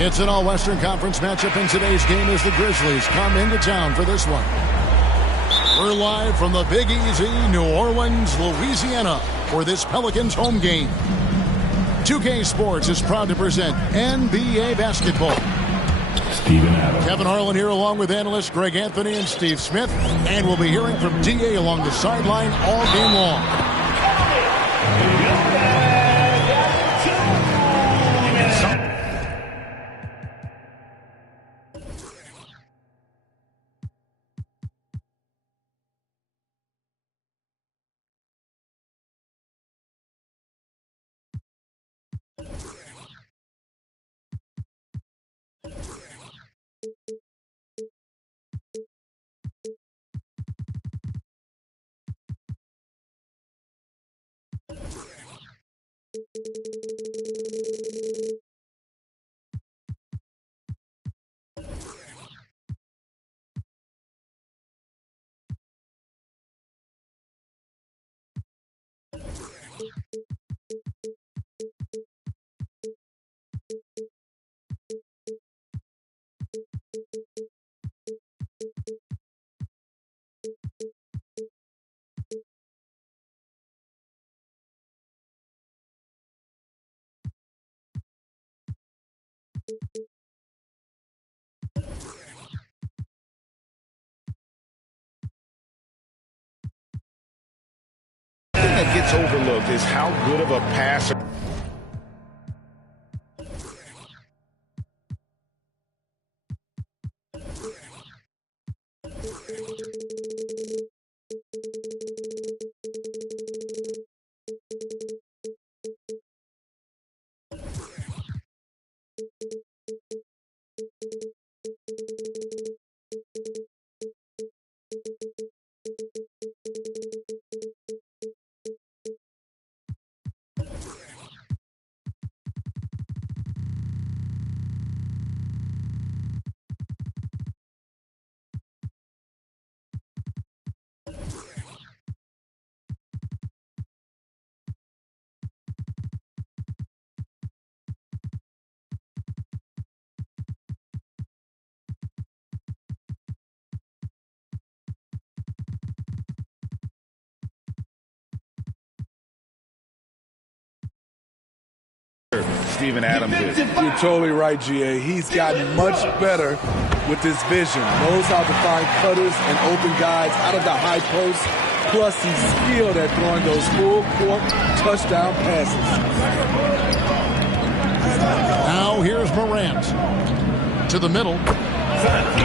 It's an all-Western Conference matchup in today's game as the Grizzlies come into town for this one. We're live from the Big Easy, New Orleans, Louisiana, for this Pelicans home game. 2K Sports is proud to present NBA basketball. Steven Adams. Kevin Harlan here along with analysts Greg Anthony and Steve Smith. And we'll be hearing from DA along the sideline all game long. That gets overlooked is how good of a passer. Steven Adams is. You're totally right, GA. He's gotten much better with his vision. Knows how to find cutters and open guys out of the high post. Plus, he's skilled at throwing those full-court touchdown passes. Now here's Morant. To the middle.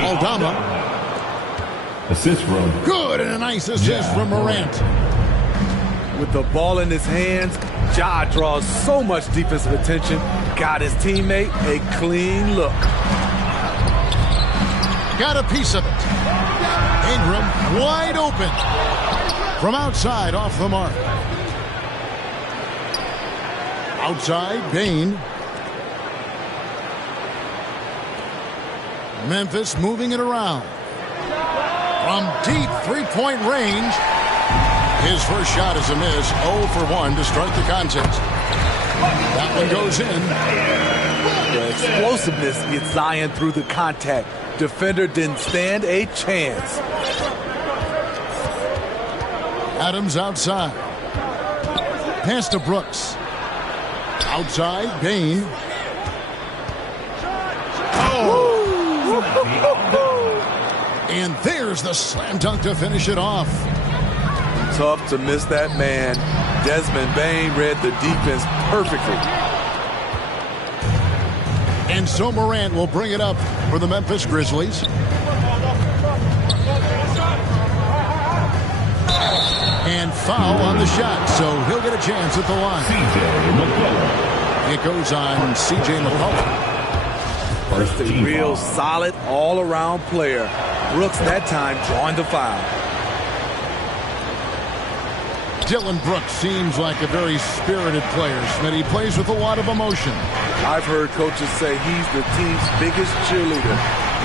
Aldama. Assist from. Good, and a nice assist from Morant. With the ball in his hands, Ja draws so much defensive attention. Got his teammate a clean look. Got a piece of it. Ingram wide open. From outside, off the mark. Outside, Bane. Memphis moving it around. From deep three-point range. His first shot is a miss. 0 for 1 to start the contest. That one goes in. The explosiveness gets Zion through the contact. Defender didn't stand a chance. Adams outside. Pass to Brooks. Outside, Bane. Oh! And there's the slam dunk to finish it off. Tough to miss that man. Desmond Bane read the defense perfectly. And so Morant will bring it up for the Memphis Grizzlies. And foul on the shot, so he'll get a chance at the line. C.J. McCollum. It goes on C.J. McCollum. Just a real solid all-around player. Brooks that time drawing the foul. Dylan Brooks seems like a very spirited player, Smith. He plays with a lot of emotion. I've heard coaches say he's the team's biggest cheerleader,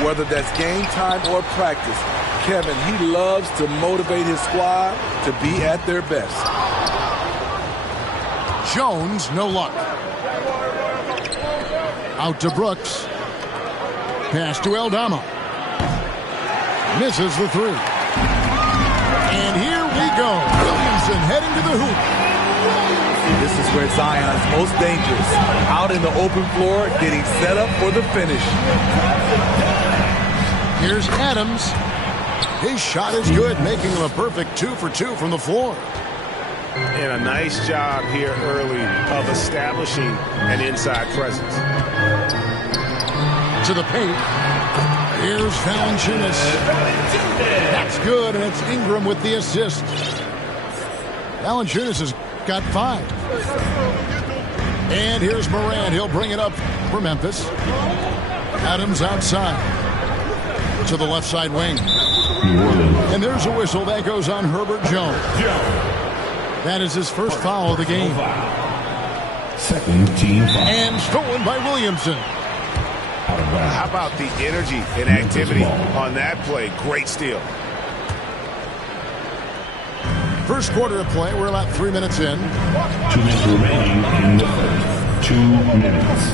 whether that's game time or practice. Kevin, he loves to motivate his squad to be at their best. Jones, no luck. Out to Brooks. Pass to Aldama. Misses the three. And here we go. Williamson heading to the hoop. This is where Zion's most dangerous. Out in the open floor, getting set up for the finish. Here's Adams. His shot is good, making him a perfect 2 for 2 from the floor. And a nice job here early of establishing an inside presence. To the paint. Here's Valanciunas. That's good, and it's Ingram with the assist. Valanciunas has got 5. And here's Morant. He'll bring it up for Memphis. Adams outside. To the left side wing. And there's a whistle that goes on Herbert Jones. That is his first foul of the game. Second team foul. And stolen by Williamson. How about the energy and activity on that play? Great steal. First quarter of play. We're about 3 minutes in. 2 minutes remaining in the first. 2 minutes.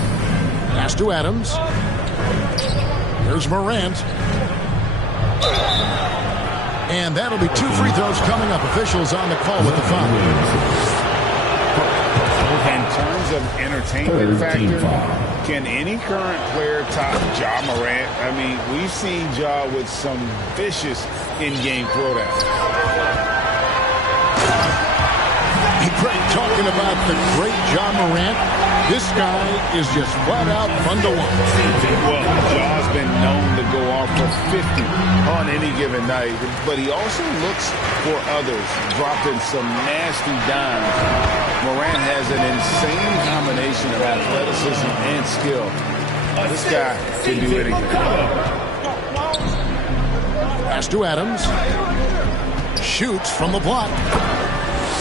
Pass to Adams. Here's Morant. And that'll be 2 free throws coming up. Officials on the call with the foul. In terms of entertainment factor, can any current player top Ja Morant? I mean, we've seen Ja with some vicious in-game throwdowns. Great talking about the great Ja Morant. This guy is just flat out fun to watch. Well, Ja's been known to go off for 50 on any given night, but he also looks for others, dropping some nasty dimes. Morant has an insane combination of athleticism and skill. This guy can do anything. Pass to Adams. Shoots from the block.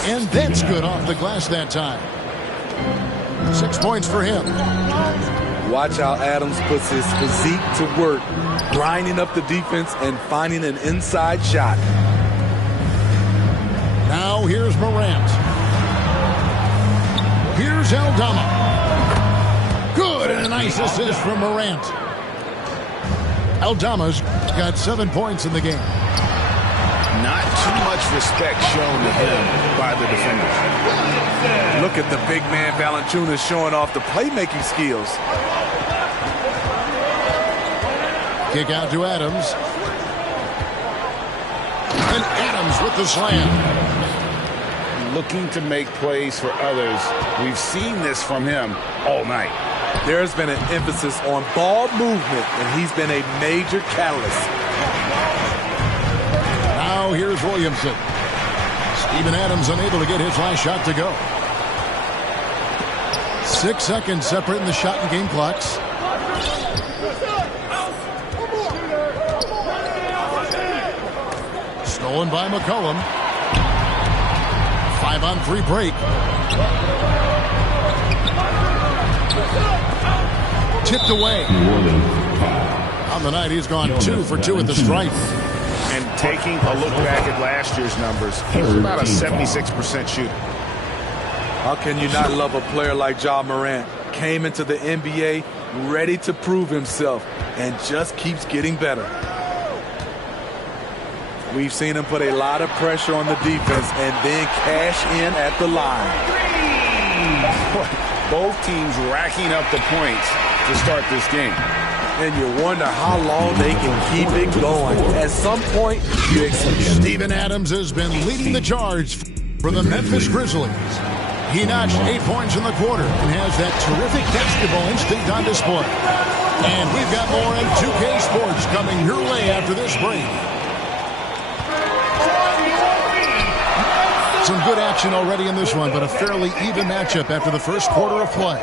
And that's good off the glass that time. 6 points for him. Watch how Adams puts his physique to work, grinding up the defense and finding an inside shot. Now here's Morant. Here's Aldama. Good, and a nice assist from Morant. Aldama's got 7 points in the game. Not too much respect shown to him by the defenders. Look at the big man Valanciunas showing off the playmaking skills. Kick out to Adams. And Adams with the slam. Looking to make plays for others. We've seen this from him all night. There's been an emphasis on ball movement, and he's been a major catalyst. Now here's Williamson. Steven Adams unable to get his last shot to go. 6 seconds separating the shot and game clocks. Stolen by McCollum. 5-on-3 break. Tipped away. On the night, he's gone 2 for 2 at the stripe. And taking a look back at last year's numbers, he was about a 76% shooter. How can you not love a player like Ja Morant? Came into the NBA ready to prove himself and just keeps getting better. We've seen him put a lot of pressure on the defense and then cash in at the line. Both teams racking up the points to start this game. And you wonder how long they can keep it going. At some point, you expect. Steven Adams has been leading the charge for the Memphis Grizzlies. He notched 8 points in the quarter and has that terrific basketball instinct on display. And we've got more in 2K Sports coming your way after this break. Some good action already in this one, but a fairly even matchup after the first quarter of play.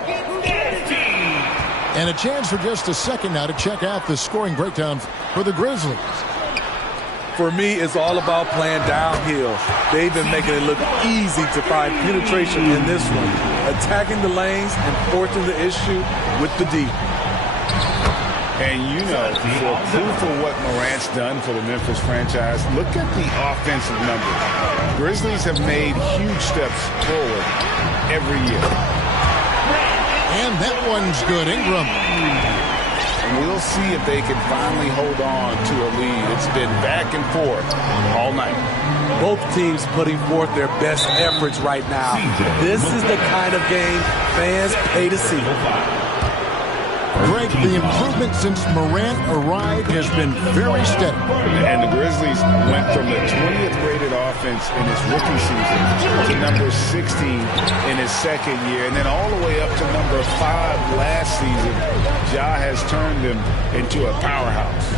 And a chance for just a second now to check out the scoring breakdown for the Grizzlies. For me, it's all about playing downhill. They've been making it look easy to find penetration in this one, attacking the lanes and forcing the issue with the D. And you know, for proof of what Morant's done for the Memphis franchise, look at the offensive numbers. Grizzlies have made huge steps forward every year. And that one's good. Ingram. We'll see if they can finally hold on to a lead. It's been back and forth all night. Both teams putting forth their best efforts right now. This is the kind of game fans pay to see. Greg, the improvement since Morant arrived has been very steady. And the Grizzlies went from the 20th rated offense in his rookie season to number 16 in his second year, and then all the way up to number 5 last season. Ja has turned them into a powerhouse.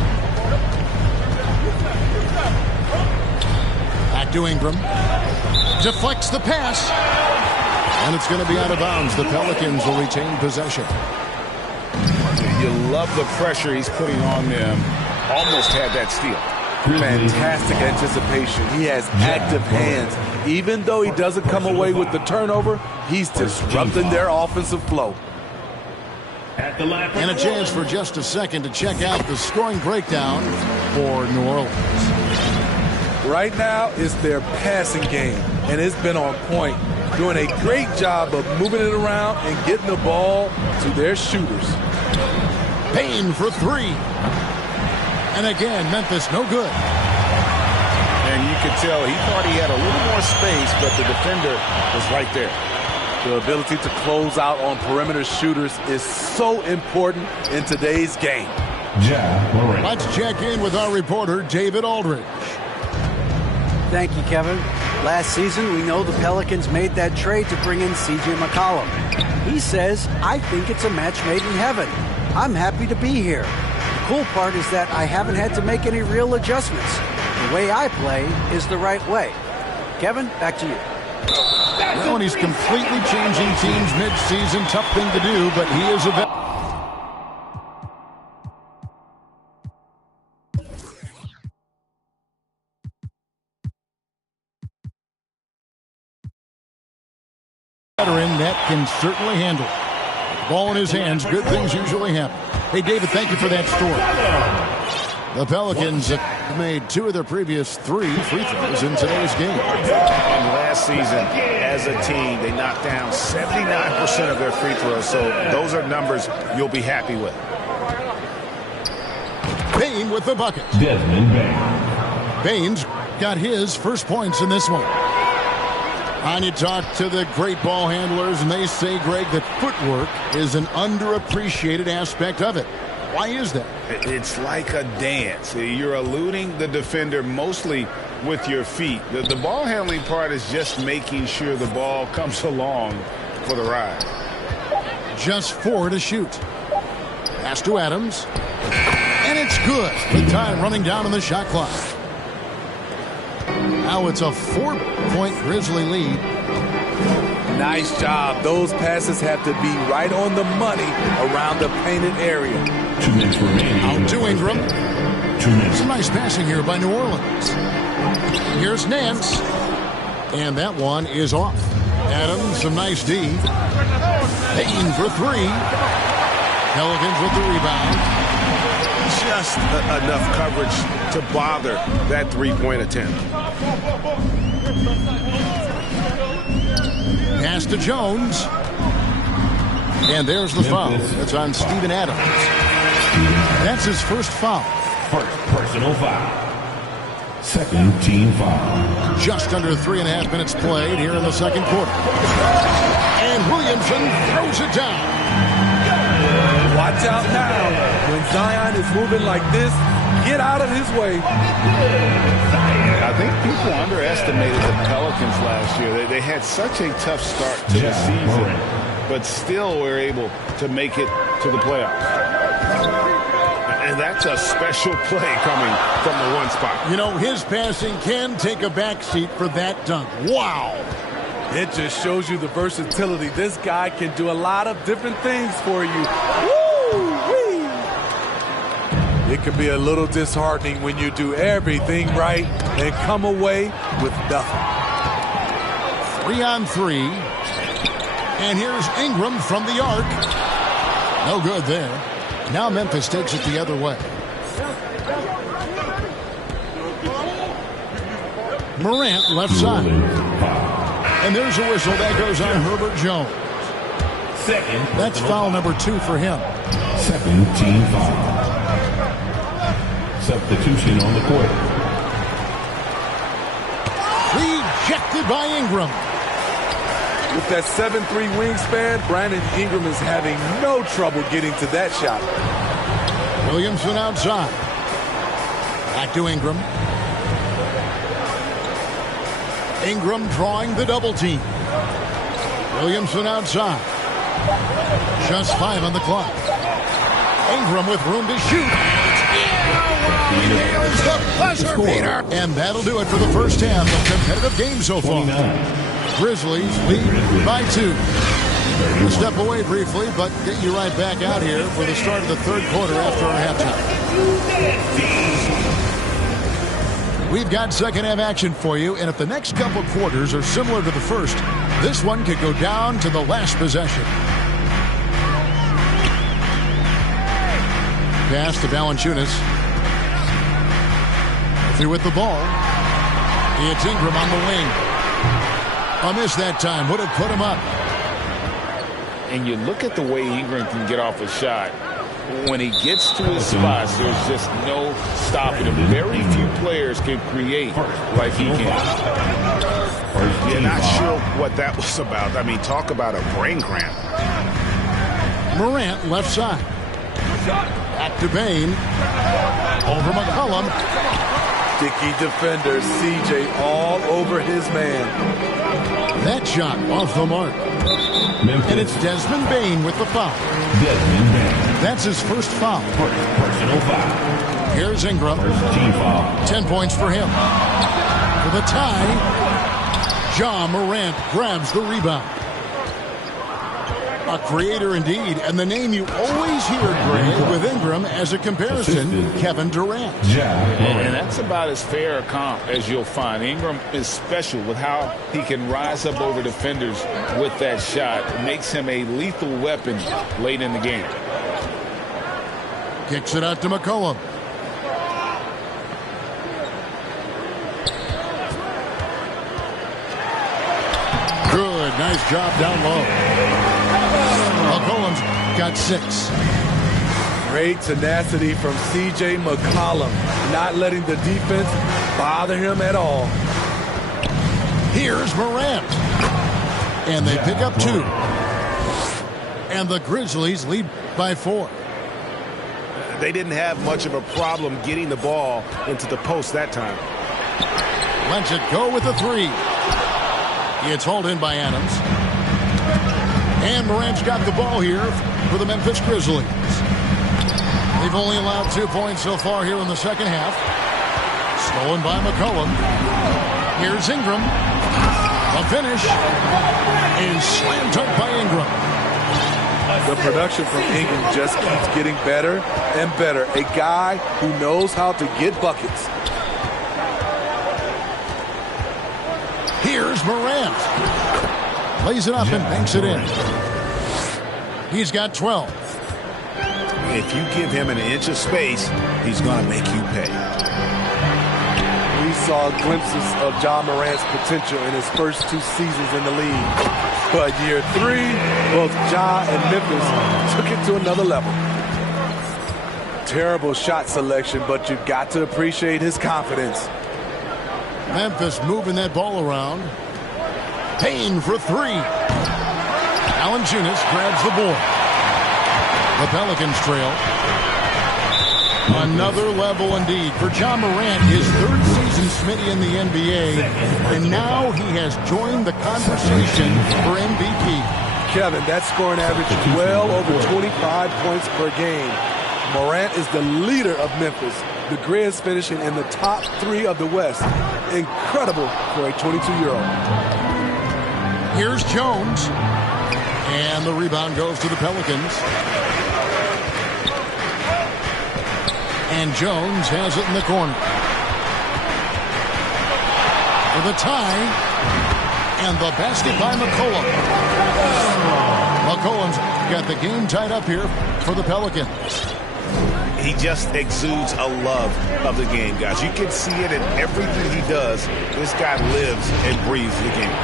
Back to Ingram. Deflects the pass. And it's going to be out of bounds. The Pelicans will retain possession. You love the pressure he's putting on them. Almost had that steal. Fantastic anticipation. He has active hands. Even though he doesn't come away with the turnover, he's disrupting their offensive flow. And a chance for just a second to check out the scoring breakdown for New Orleans. Right now, it's their passing game, and it's been on point. Doing a great job of moving it around and getting the ball to their shooters. Payne for 3. And again, Memphis no good. And you could tell he thought he had a little more space, but the defender was right there. The ability to close out on perimeter shooters is so important in today's game. Let's check in with our reporter, David Aldridge. Thank you, Kevin. Last season, we know the Pelicans made that trade to bring in C.J. McCollum. He says, I think it's a match made in heaven. I'm happy to be here. The cool part is that I haven't had to make any real adjustments. The way I play is the right way. Kevin, back to you. Well, and he's completely changing teams mid-season. Tough thing to do, but he is a veteran that can certainly handle it. Ball in his hands, good things usually happen. Hey, David, thank you for that story. The Pelicans have made 2 of their previous 3 free throws in today's game. And last season, as a team, they knocked down 79% of their free throws, so those are numbers you'll be happy with. Payne with the bucket. Desmond Bane. Baines got his first points in this one. And you talk to the great ball handlers, and they say, Greg, that footwork is an underappreciated aspect of it. Why is that? It's like a dance. You're eluding the defender mostly with your feet. The ball handling part is just making sure the ball comes along for the ride. Just 4 to shoot. Pass to Adams. And it's good. With time running down on the shot clock. Now it's a 4-point Grizzly lead. Nice job. Those passes have to be right on the money around the painted area. 2 minutes remaining. Out to Ingram. 2 minutes. Some nice passing here by New Orleans. Here's Nance. And that one is off. Adams, some nice D. Payne for 3. Pelicans with the rebound. Just enough coverage to bother that 3-point attempt. Pass to Jones. And there's the foul. It's on Steven Adams. That's his first foul. First personal foul. Second team foul. Just under 3.5 minutes played here in the second quarter. And Williamson throws it down. Watch out now. When Zion is moving like this, get out of his way. I think people underestimated the Pelicans last year. They had such a tough start to the season, but still were able to make it to the playoffs. And that's a special play coming from the one spot. You know, his passing can take a backseat for that dunk. Wow. It just shows you the versatility. This guy can do a lot of different things for you. Woo-wee. It can be a little disheartening when you do everything right and come away with nothing. 3-on-3. And here's Ingram from the arc. No good there. Now Memphis takes it the other way. Morant left side. And there's a whistle that goes on Herbert Jones. That's foul number 2 for him. Second team foul. Substitution on the court. Rejected by Ingram. With that 7'3" wingspan, Brandon Ingram is having no trouble getting to that shot. Williamson outside. Back to Ingram. Ingram drawing the double team. Williamson outside. Just 5 on the clock. Ingram with room to shoot. Here's the buzzer beater. And that'll do it for the first half of competitive game so far. 29. Grizzlies lead by 2. We'll step away briefly, but get you right back out here for the start of the third quarter after our halftime. We've got second half action for you, and if the next couple quarters are similar to the first, this one could go down to the last possession. Pass to Valanciunas. Through with the ball. It's Ingram on the wing. A miss that time. Would have put him up. And you look at the way Ingram can get off a shot. When he gets to his spots, there's just no stopping him. Very few players can create like he can. You're not sure what that was about. I mean, talk about a brain cramp. Morant left side. Back to Bane. Over McCollum. Dickey defender, CJ all over his man. That shot off the mark. Memphis. And it's Desmond Bane with the foul. Desmond Bane. That's his first foul. Personal foul. Here's Ingram. First team foul. 10 points for him. For the tie, Ja Morant grabs the rebound. A creator indeed, and the name you always hear, Greg, with Ingram as a comparison, Kevin Durant. And that's about as fair a comp as you'll find. Ingram is special with how he can rise up over defenders with that shot. It makes him a lethal weapon late in the game. Kicks it out to McCollum. Good, nice job down low. McCollum's got 6. Great tenacity from C.J. McCollum, not letting the defense bother him at all. Here's Morant. And they pick up 2. And the Grizzlies lead by 4. They didn't have much of a problem getting the ball into the post that time. Lets it go with the 3. It's hauled in by Adams. And Morant's got the ball here for the Memphis Grizzlies. They've only allowed 2 points so far here in the second half. Stolen by McCollum. Here's Ingram. The finish is slam dunk by Ingram. The production from Ingram just keeps getting better and better. A guy who knows how to get buckets. Here's Morant. Lays it up and banks it in. He's got 12. If you give him an inch of space, he's going to make you pay. We saw glimpses of Ja Morant's potential in his first 2 seasons in the league. But year 3, both Ja and Memphis took it to another level. Terrible shot selection, but you've got to appreciate his confidence. Memphis moving that ball around. Payne for 3. Valanciunas grabs the board. The Pelicans trail. Another level indeed for Ja Morant, his 3rd season, Smitty, in the NBA, and now he has joined the conversation for MVP. Kevin, that scoring average well over 25 points per game. Morant is the leader of Memphis. The Grizz finishing in the top 3 of the West. Incredible for a 22-year-old. Here's Jones. And the rebound goes to the Pelicans. And Jones has it in the corner. For the tie. And the basket by McCollum. McCollum's got the game tied up here for the Pelicans. He just exudes a love of the game, guys. You can see it in everything he does. This guy lives and breathes the game.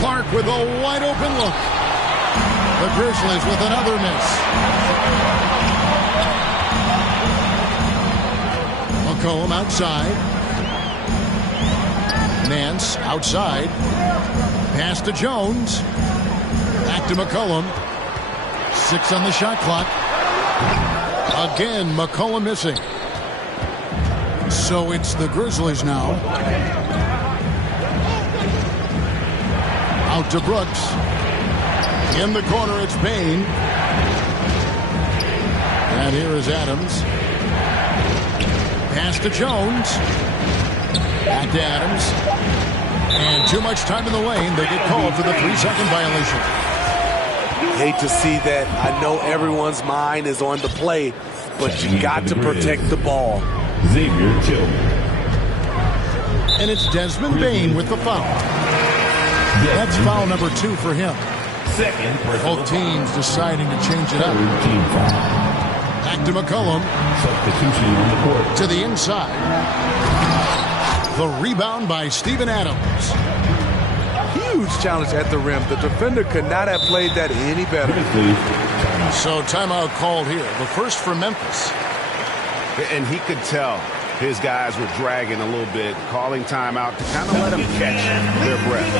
Clark with a wide open look. The Grizzlies with another miss. McCollum outside. Nance outside. Pass to Jones. Back to McCollum. 6 on the shot clock. Again, McCollum missing. So it's the Grizzlies now. Out to Brooks. In the corner, it's Payne. And here is Adams. Pass to Jones. Back to Adams. And too much time in the lane. They get called for the 3-second violation. Hate to see that. I know everyone's mind is on the play, but you got to protect the ball. Xavier Tillman. And it's Desmond Bane with the foul. That's foul number 2 for him. Second, both teams deciding to change it up. Team foul. Back to McCollum. Substitution on the court. To the inside. The rebound by Steven Adams. Huge challenge at the rim. The defender could not have played that any better. So timeout called here. The first for Memphis. And he could tell his guys were dragging a little bit, calling timeout to kind of let them catch their breath.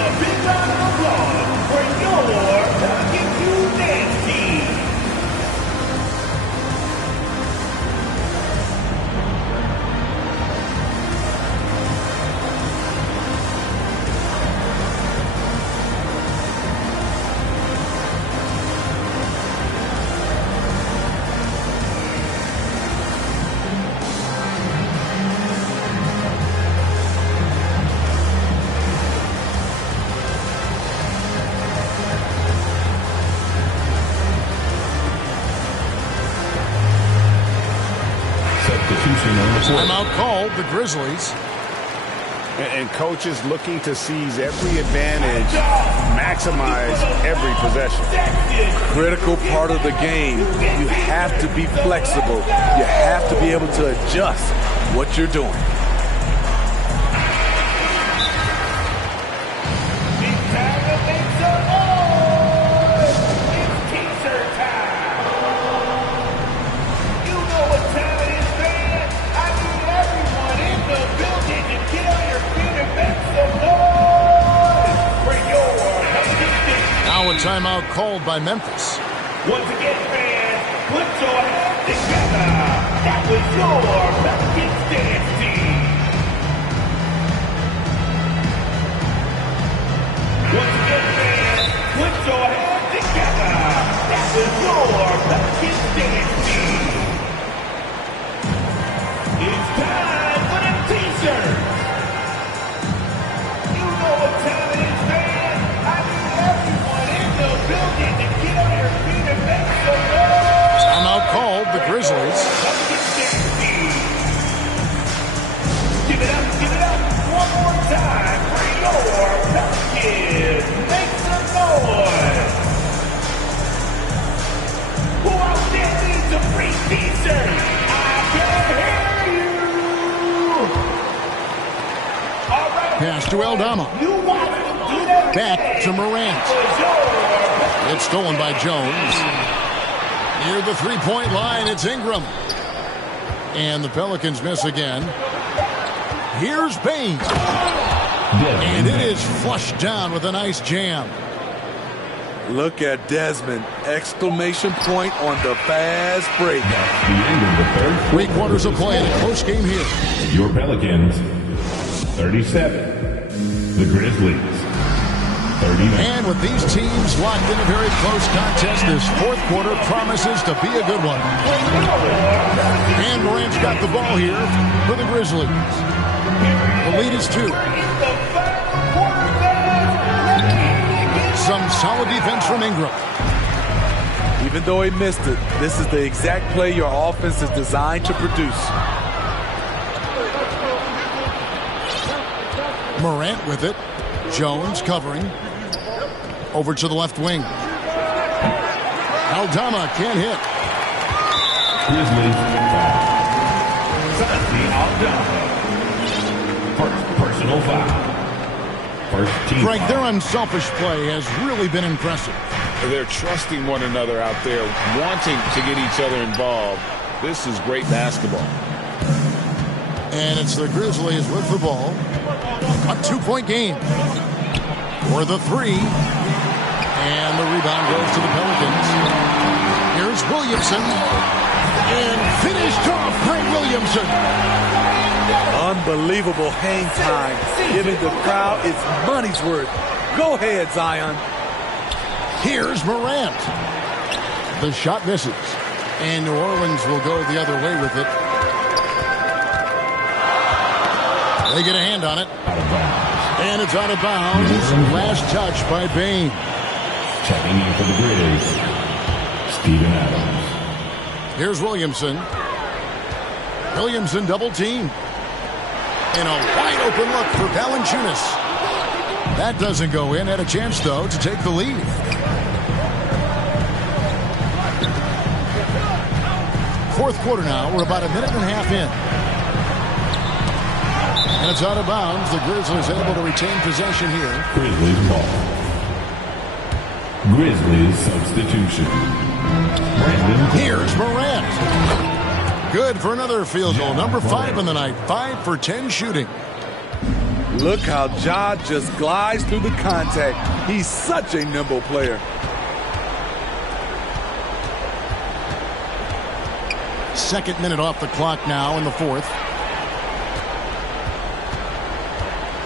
Timeout called, the Grizzlies. And coaches looking to seize every advantage, maximize every possession. Critical part of the game. You have to be flexible. You have to be able to adjust what you're doing. Timeout called by Memphis. Once again, fans, put your hands together. That was your Pelicans dance team. Once again, fans, put your hands together. That was your Pelicans dance team. It's time for the t-shirts. You know what time it is, man. I need everyone in the building to get on their feet and make some noise. Timeout called, the Grizzlies. Give it up one more time for your Pelicans. Make some noise. Who out there needs a free t-shirt? I can hear you. All right. Pass to Aldama. You watch them do that. Back to Morant. It's stolen by Jones. Near the three-point line, it's Ingram. And the Pelicans miss again. Here's Payne. And it is flushed down with a nice jam. Look at Desmond. Exclamation point on the fast break. That's the end of the third. 3 quarters of play in a close game here. Your Pelicans, 37. The Grizzlies, 39. And with these teams locked in a very close contest, this fourth quarter promises to be a good one. And Morant's got the ball here for the Grizzlies. The lead is 2. Some solid defense from Ingram. Even though he missed it, this is the exact play your offense is designed to produce. Morant with it. Jones covering. Over to the left wing. Aldama can't hit. Grizzlies, Santi Aldama. First personal foul. First team Greg, foul. their unselfish play has really been impressive. They're trusting one another out there, wanting to get each other involved. This is great basketball. And it's the Grizzlies with the ball. A 2-point game. For the three. And the rebound goes to the Pelicans. Here's Williamson. And finished off Greg Williamson. Unbelievable hang time. Giving the crowd its money's worth. Go ahead, Zion. Here's Morant. The shot misses. And New Orleans will go the other way with it. They get a hand on it. And it's out of bounds. Last touch by Bane. Checking in for the Grizz, Steven Adams. Here's Williamson. Williamson double team. And a wide open look for Valanciunas. That doesn't go in. Had a chance, though, to take the lead. Fourth quarter now. We're about a minute and a half in. And it's out of bounds. The Grizzlies able to retain possession here. Grizzlies ball. Grizzlies substitution. Here's Morant. Good for another field goal. Number 5 in the night. 5 for 10 shooting. Look how Ja just glides through the contact. He's such a nimble player. Second minute off the clock now in the fourth.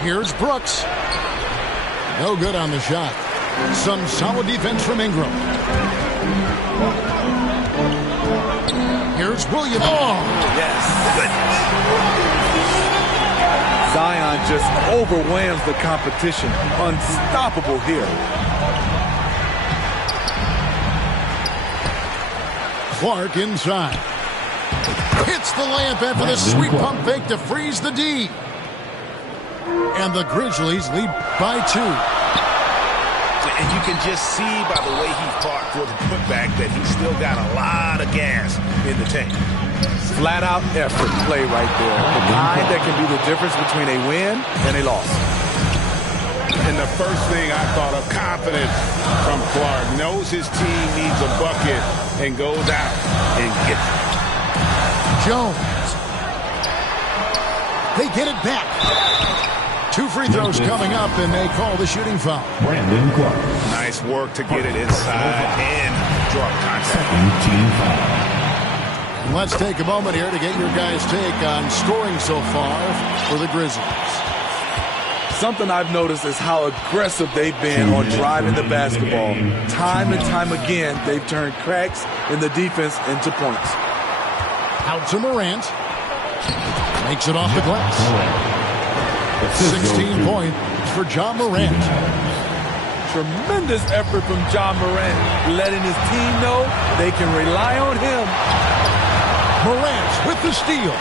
Here's Brooks. No good on the shot. Some solid defense from Ingram. Here's Williams. Oh, yes. Zion just overwhelms the competition. Unstoppable here. Clark inside. Hits the layup after the sweet pump fake to freeze the D. And the Grizzlies lead by 2. And you can just see by the way he fought for the putback that he's still got a lot of gas in the tank. Flat out effort play right there. The kind that can be the difference between a win and a loss. And the first thing I thought of, confidence from Clark. Knows his team needs a bucket and goes out and gets it. Jones. They get it back. 2 free throws coming up, and they call the shooting foul. Brandon Clark. Nice work to get it inside and draw contact. Team foul. Let's take a moment here to get your guys' take on scoring so far for the Grizzlies. Something I've noticed is how aggressive they've been on driving the basketball. Time and time again, they've turned cracks in the defense into points. Out to Morant. Makes it off the glass. 16 points for Ja Morant. Tremendous effort from Ja Morant, letting his team know they can rely on him. Morant with the steal.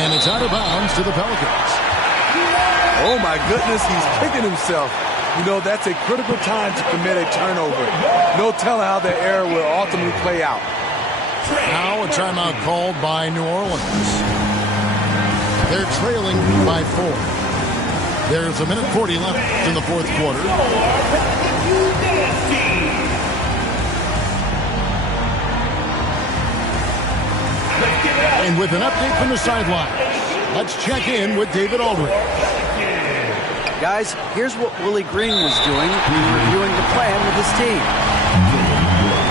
And it's out of bounds to the Pelicans. Oh, my goodness, he's kicking himself. You know, that's a critical time to commit a turnover. No telling how the error will ultimately play out. Now a timeout called by New Orleans. They're trailing by 4. There's a minute 40 left in the fourth quarter. And with an update from the sideline, let's check in with David Aldridge. Guys, here's what Willie Green was doing when reviewing the plan with his team.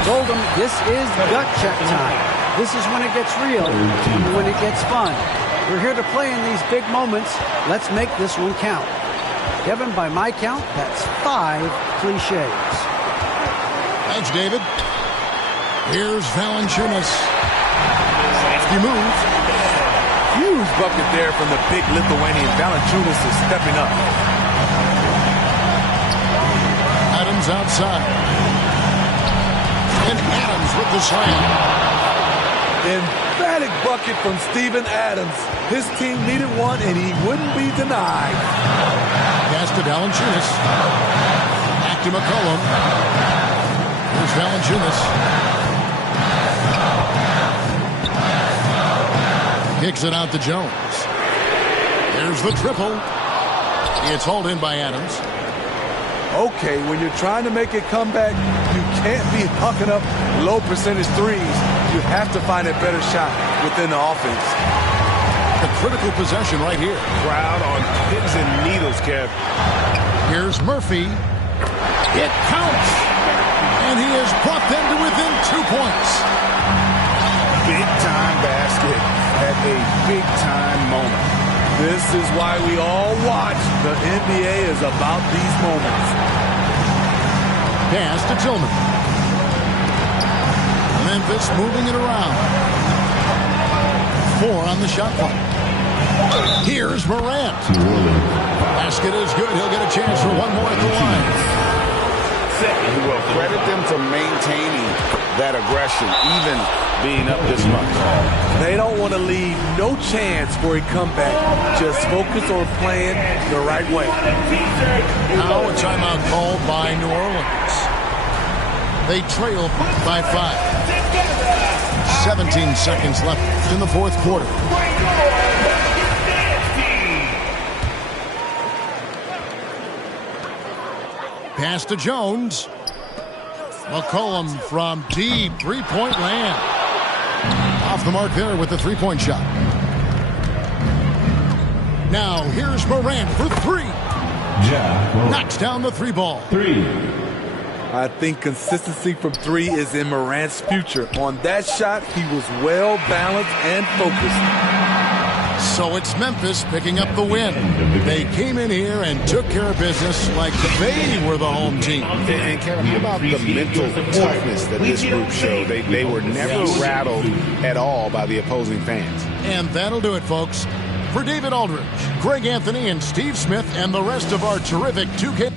Told him this is gut check time. This is when it gets real and when it gets fun. We're here to play in these big moments. Let's make this one count. Kevin, by my count, that's 5 cliches. Thanks, David. Here's Valanciunas. He moves. Huge bucket there from the big Lithuanian. Valanciunas is stepping up. Adams outside. And Adams with the slam. Emphatic bucket from Steven Adams. His team needed one, and he wouldn't be denied. Pass to Valanciunas. Back to McCollum. Here's Valanciunas. Kicks it out to Jones. There's the triple. It's hauled in by Adams. Okay, when you're trying to make a comeback, you can't be hucking up low percentage threes. You have to find a better shot within the offense. The critical possession right here. Crowd on pins and needles, Kev. Here's Murphy. It counts. And he has brought them to within 2 points. Big-time basket at a big-time moment. This is why we all watch. The NBA is about these moments. Pass to Tillman. Memphis moving it around. 4 on the shot clock. Here's Morant. Basket is good. He'll get a chance for one more at the line. You will credit them for maintaining that aggression, even being up this much. They don't want to leave no chance for a comeback. Just focus on playing the right way. Now a timeout called by New Orleans. They trail by 5. 17 seconds left in the fourth quarter. Pass to Jones. McCollum from deep three-point land. Off the mark there with the three-point shot. Now here's Morant for 3. Knocks down the 3 ball. 3. I think consistency from 3 is in Morant's future. On that shot, he was well balanced and focused. So it's Memphis picking up the win. They came in here and took care of business like they were the home team. And Kevin, how about the mental toughness that this group showed? They were never rattled at all by the opposing fans. And that'll do it, folks. For David Aldridge, Greg Anthony, and Steve Smith, and the rest of our terrific 2K...